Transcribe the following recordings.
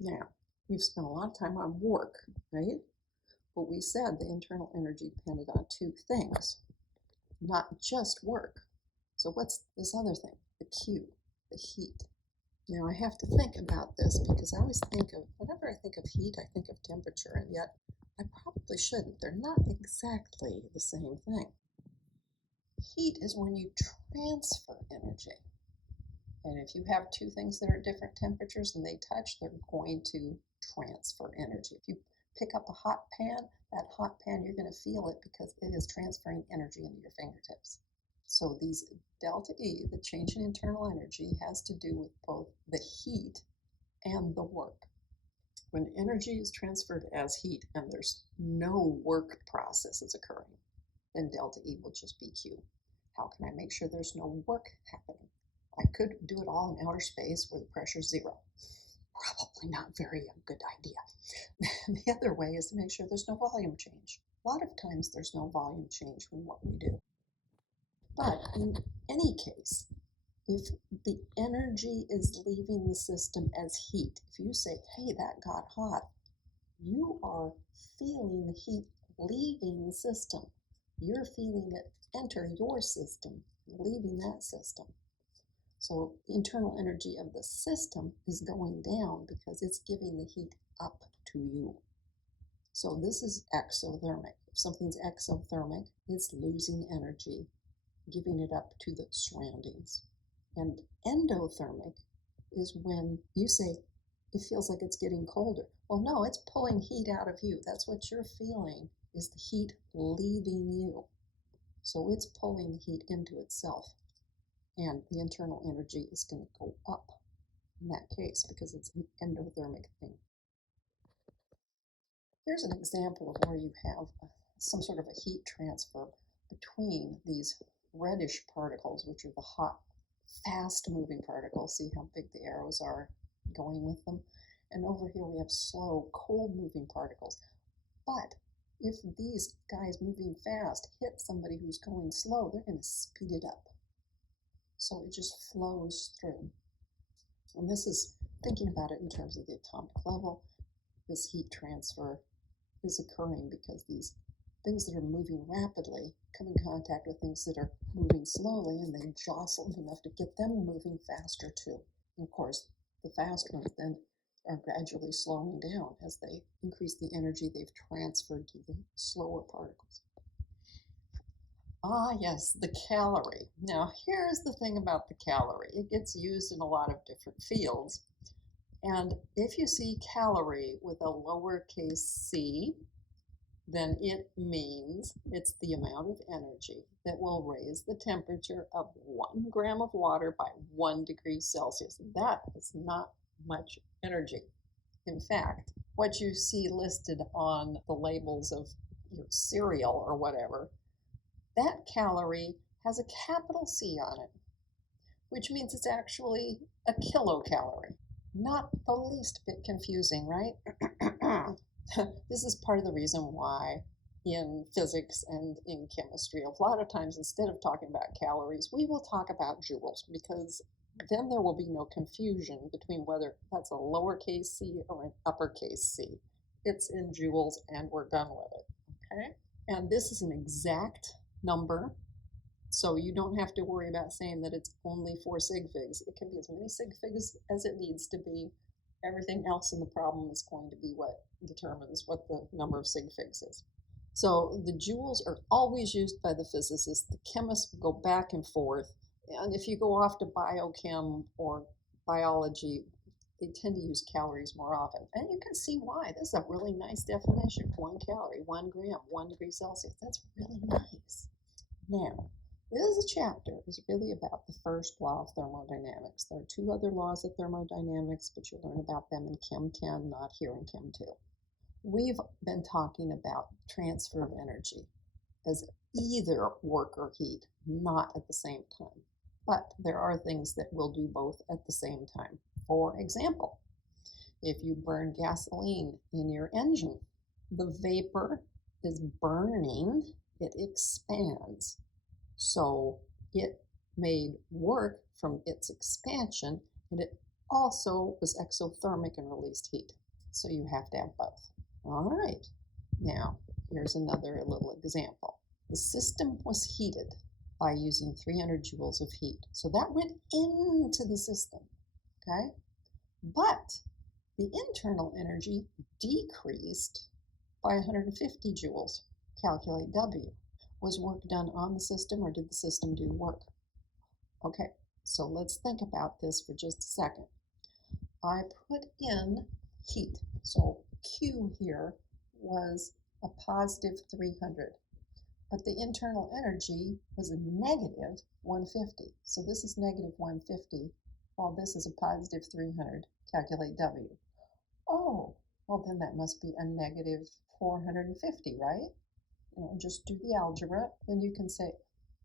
Now, we've spent a lot of time on work, right? But we said the internal energy depended on two things, not just work. So what's this other thing? The Q, the heat. Now I have to think about this because I always think of, whenever I think of heat, I think of temperature, and yet I probably shouldn't. They're not exactly the same thing. Heat is when you transfer energy. And if you have two things that are different temperatures and they touch, they're going to transfer energy. If you pick up a hot pan, that hot pan, you're going to feel it because it is transferring energy into your fingertips. So these delta E, the change in internal energy, has to do with both the heat and the work. When energy is transferred as heat and there's no work processes occurring, then delta E will just be Q. How can I make sure there's no work happening? I could do it all in outer space where the pressure is zero. Probably not very good idea. The other way is to make sure there's no volume change. A lot of times there's no volume change in what we do. But in any case, if the energy is leaving the system as heat, if you say, hey, that got hot, you are feeling the heat leaving the system. You're feeling it enter your system, leaving that system. So the internal energy of the system is going down because it's giving the heat up to you. So this is exothermic. If something's exothermic, it's losing energy, giving it up to the surroundings. And endothermic is when you say, it feels like it's getting colder. Well, no, it's pulling heat out of you. That's what you're feeling, is the heat leaving you. So it's pulling the heat into itself. And the internal energy is going to go up in that case because it's an endothermic thing. Here's an example of where you have some sort of a heat transfer between these reddish particles, which are the hot, fast-moving particles. See how big the arrows are going with them? And over here we have slow, cold-moving particles. But if these guys moving fast hit somebody who's going slow, they're going to speed it up. So it just flows through. And this is thinking about it in terms of the atomic level. This heat transfer is occurring because these things that are moving rapidly come in contact with things that are moving slowly, and they jostle enough to get them moving faster too. And of course, the fast ones then are gradually slowing down as they increase the energy they've transferred to the slower particles. Ah, yes, the calorie. Now, here's the thing about the calorie. It gets used in a lot of different fields. And if you see calorie with a lowercase c, then it means it's the amount of energy that will raise the temperature of 1 gram of water by 1 degree Celsius. That is not much energy. In fact, what you see listed on the labels of your cereal or whatever, that calorie has a capital C on it, which means it's actually a kilocalorie. Not the least bit confusing, right? This is part of the reason why in physics and in chemistry, a lot of times instead of talking about calories, we will talk about joules, because then there will be no confusion between whether that's a lowercase c or an uppercase c. It's in joules and we're done with it, okay? And this is an exact number, so you don't have to worry about saying that it's only 4 sig figs. It can be as many sig figs as it needs to be. Everything else in the problem is going to be what determines what the number of sig figs is. So the joules are always used by the physicists. The chemists go back and forth. And if you go off to biochem or biology, they tend to use calories more often. And you can see why. This is a really nice definition. 1 calorie, 1 gram, 1 degree Celsius. That's really nice. Now, this chapter is really about the first law of thermodynamics. There are 2 other laws of thermodynamics, but you'll learn about them in Chem 10, not here in Chem 2. We've been talking about transfer of energy as either work or heat, not at the same time. But there are things that will do both at the same time. For example, if you burn gasoline in your engine, the vapor is burning, it expands. So it made work from its expansion, and it also was exothermic and released heat. So you have to have both. All right, now here's another little example. The system was heated by using 300 joules of heat. So that went into the system, okay? But the internal energy decreased by 150 joules. Calculate W. Was work done on the system or did the system do work? Okay, so let's think about this for just a second. I put in heat. So Q here was a positive 300, but the internal energy was a negative 150. So this is negative 150, while this is a positive 300. Calculate W. Oh, well then that must be a negative 450, right? Just do the algebra, then you can say,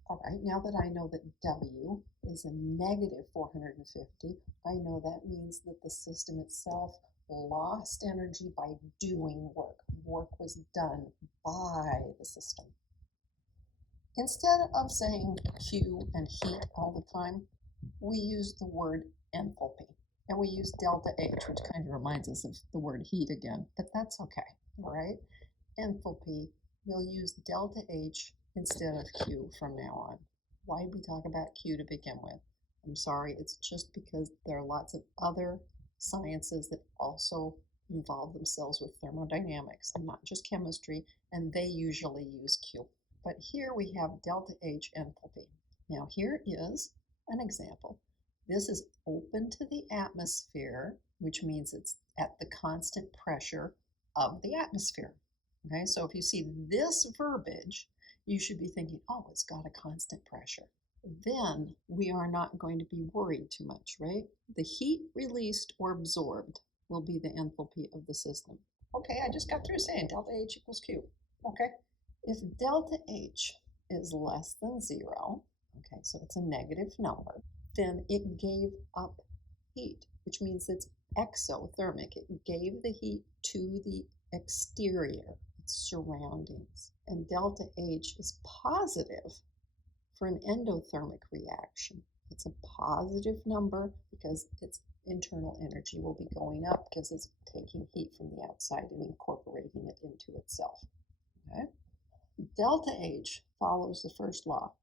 all right, now that I know that W is a negative 450, I know that means that the system itself lost energy by doing work. Work was done by the system. Instead of saying Q and heat all the time, we use the word enthalpy. And we use delta H, which kind of reminds us of the word heat again, but that's okay, all right? Enthalpy, we'll use delta H instead of Q from now on. Why did we talk about Q to begin with? I'm sorry, it's just because there are lots of other sciences that also involve themselves with thermodynamics and not just chemistry, and they usually use Q. But here we have delta H enthalpy. Now here is an example. This is open to the atmosphere, which means it's at the constant pressure of the atmosphere. Okay, so if you see this verbiage, you should be thinking, oh, it's got a constant pressure. Then we are not going to be worried too much, right? The heat released or absorbed will be the enthalpy of the system. Okay, I just got through saying delta H equals Q. Okay, if delta H is less than 0, okay, so it's a negative number, then it gave up heat, which means it's exothermic. It gave the heat to the exterior, its surroundings. And delta H is positive for an endothermic reaction. It's a positive number because its internal energy will be going up because it's taking heat from the outside and incorporating it into itself. Okay? Delta H follows the first law,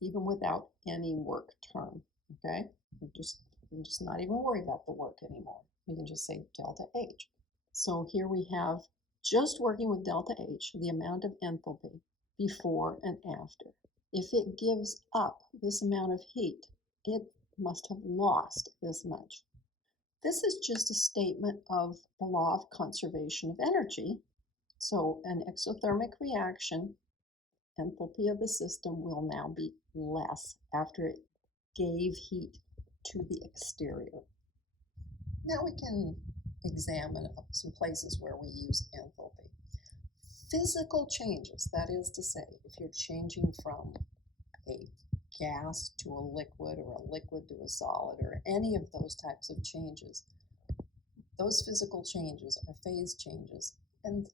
even without any work term. Okay? I'm just not even worry about the work anymore. We can just say delta H. So here we have, just working with delta H, the amount of enthalpy before and after. If it gives up this amount of heat, it must have lost this much. This is just a statement of the law of conservation of energy. So an exothermic reaction, enthalpy of the system will now be less after it gave heat to the exterior. Now we can examine some places where we use enthalpy. Physical changes, that is to say, if you're changing from a gas to a liquid or a liquid to a solid or any of those types of changes, those physical changes are phase changes. And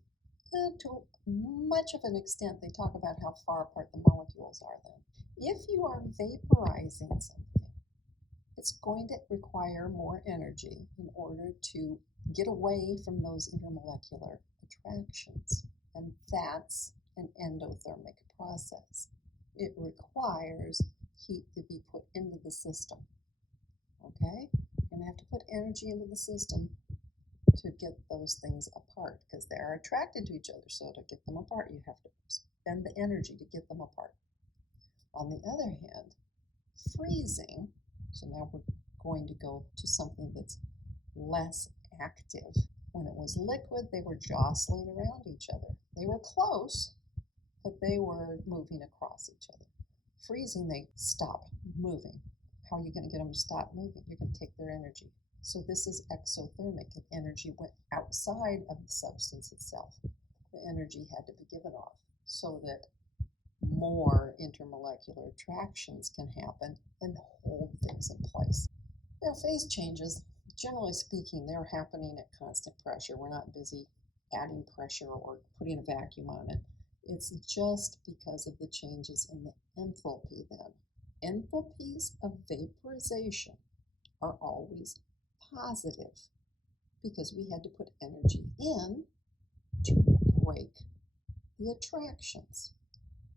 to much of an extent, they talk about how far apart the molecules are then. If you are vaporizing something, it's going to require more energy in order to get away from those intermolecular attractions. And that's an endothermic process. It requires heat to be put into the system. Okay? You're going to have to put energy into the system to get those things apart because they are attracted to each other. So to get them apart, you have to spend the energy to get them apart. On the other hand, freezing, so now we're going to go to something that's less active. When it was liquid, they were jostling around each other. They were close, but they were moving across each other. Freezing, they stop moving. How are you going to get them to stop moving? You're going to take their energy. So this is exothermic. The energy went outside of the substance itself. The energy had to be given off so that more intermolecular attractions can happen and hold things in place. Now, phase changes, generally speaking, they're happening at constant pressure. We're not busy adding pressure or putting a vacuum on it. It's just because of the changes in the enthalpy then. Enthalpies of vaporization are always positive because we had to put energy in to break the attractions.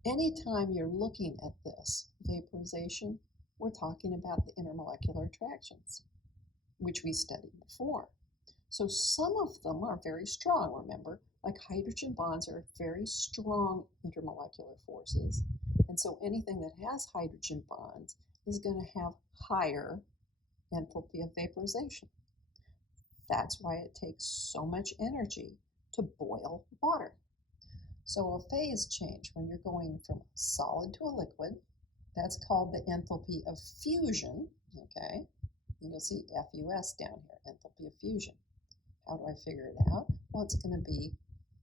Anytime you're looking at this vaporization, we're talking about the intermolecular attractions, which we studied before. So some of them are very strong, remember, like hydrogen bonds are very strong intermolecular forces. And so anything that has hydrogen bonds is going to have higher enthalpy of vaporization. That's why it takes so much energy to boil water. So a phase change, when you're going from solid to a liquid, that's called the enthalpy of fusion, okay? And you'll see FUS down here, enthalpy of fusion. How do I figure it out? Well, it's going to be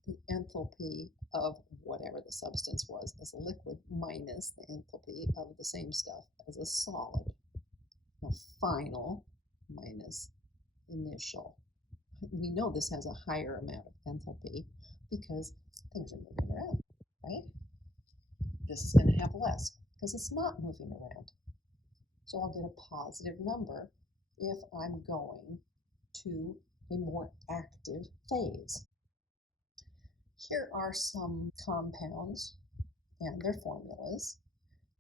the enthalpy of whatever the substance was as a liquid minus the enthalpy of the same stuff as a solid. Now, final minus initial. We know this has a higher amount of enthalpy because things are moving around, right? This is going to have less because it's not moving around. So I'll get a positive number if I'm going to a more active phase. Here are some compounds and their formulas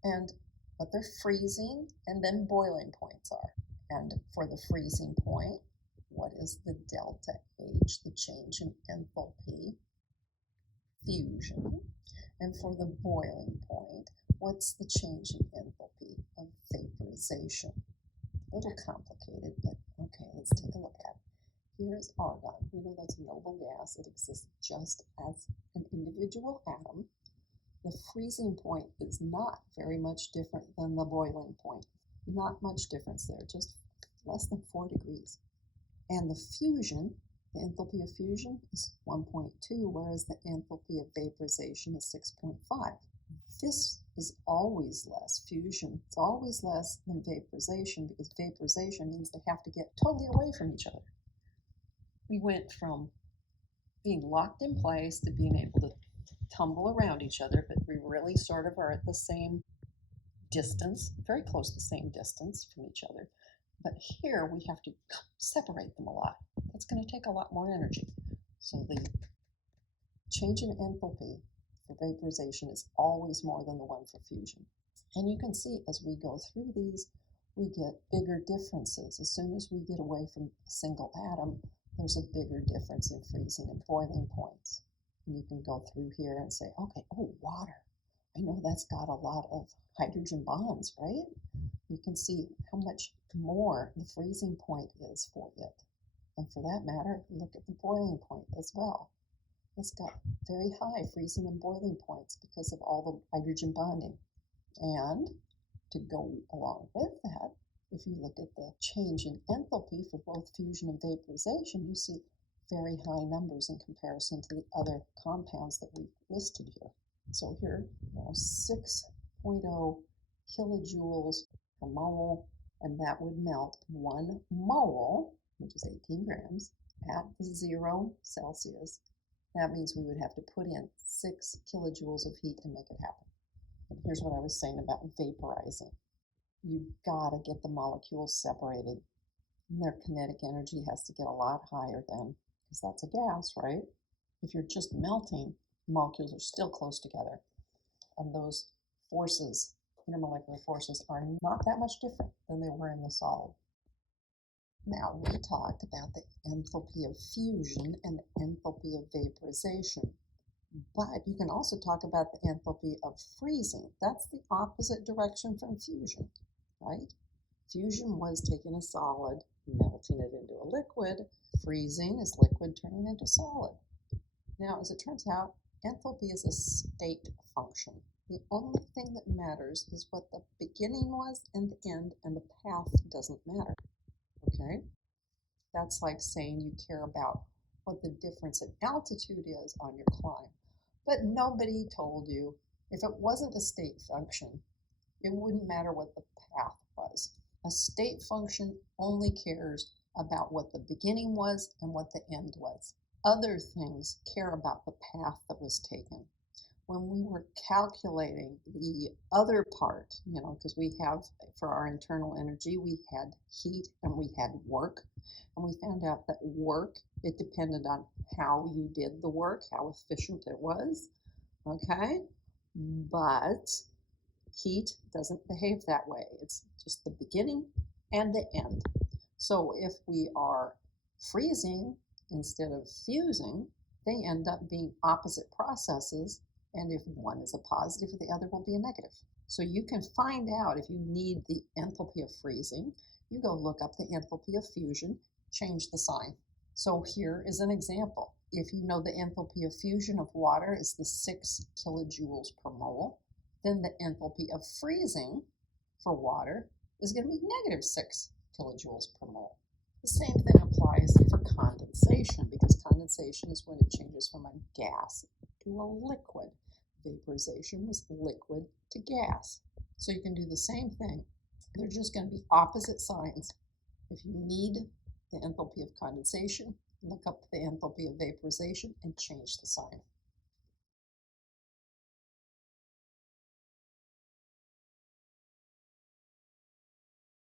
and what their freezing and then boiling points are. And for the freezing point, what is the delta H, the change in enthalpy, fusion? And for the boiling point, what's the change in enthalpy of vaporization? A little complicated, but okay, let's take a look at it. Here is argon. We know that's a noble gas. It exists just as an individual atom. The freezing point is not very much different than the boiling point. Not much difference there, just less than 4 degrees. And the fusion, the enthalpy of fusion is 1.2, whereas the enthalpy of vaporization is 6.5. This is always less. Fusion is always less than vaporization because vaporization means they have to get totally away from each other. We went from being locked in place to being able to tumble around each other, but we really sort of are at the same distance, very close to the same distance from each other. But here we have to separate them a lot. That's going to take a lot more energy. So the change in enthalpy for vaporization is always more than the one for fusion. And you can see as we go through these, we get bigger differences. As soon as we get away from a single atom, there's a bigger difference in freezing and boiling points. And you can go through here and say, okay, oh, water. I know that's got a lot of hydrogen bonds, right? You can see how much more the freezing point is for it. And for that matter, look at the boiling point as well. It's got very high freezing and boiling points because of all the hydrogen bonding. And to go along with that, if you look at the change in enthalpy for both fusion and vaporization, you see very high numbers in comparison to the other compounds that we've listed here. So here, 6.0 kilojoules per mole, and that would melt 1 mole, which is 18 grams, at 0 Celsius. That means we would have to put in 6 kilojoules of heat to make it happen. And here's what I was saying about vaporizing. You've got to get the molecules separated. And their kinetic energy has to get a lot higher then, because that's a gas, right? If you're just melting, the molecules are still close together. And those forces, intermolecular forces, are not that much different than they were in the solid. Now, we talked about the enthalpy of fusion and the enthalpy of vaporization. But you can also talk about the enthalpy of freezing. That's the opposite direction from fusion, right? Fusion was taking a solid, melting it into a liquid. Freezing is liquid turning into solid. Now, as it turns out, enthalpy is a state function. The only thing that matters is what the beginning was and the end, and the path doesn't matter, okay? That's like saying you care about what the difference in altitude is on your climb. But nobody told you if it wasn't a state function, it wouldn't matter what the path was. A state function only cares about what the beginning was and what the end was. Other things care about the path that was taken. when we were calculating the other part, because we have, for our internal energy, we had heat and we had work, and we found out that work, it depended on how you did the work, how efficient it was, okay? But heat doesn't behave that way. It's just the beginning and the end. So if we are freezing instead of fusing, they end up being opposite processes, and if one is a positive, the other will be a negative. So you can find out if you need the enthalpy of freezing, you go look up the enthalpy of fusion, change the sign. So here is an example. If you know the enthalpy of fusion of water is the 6 kilojoules per mole, then the enthalpy of freezing for water is going to be negative 6 kilojoules per mole. The same thing applies for condensation, because condensation is when it changes from a gas to a liquid. Vaporization was liquid to gas. So you can do the same thing. They're just going to be opposite signs. If you need the enthalpy of condensation, look up the enthalpy of vaporization and change the sign.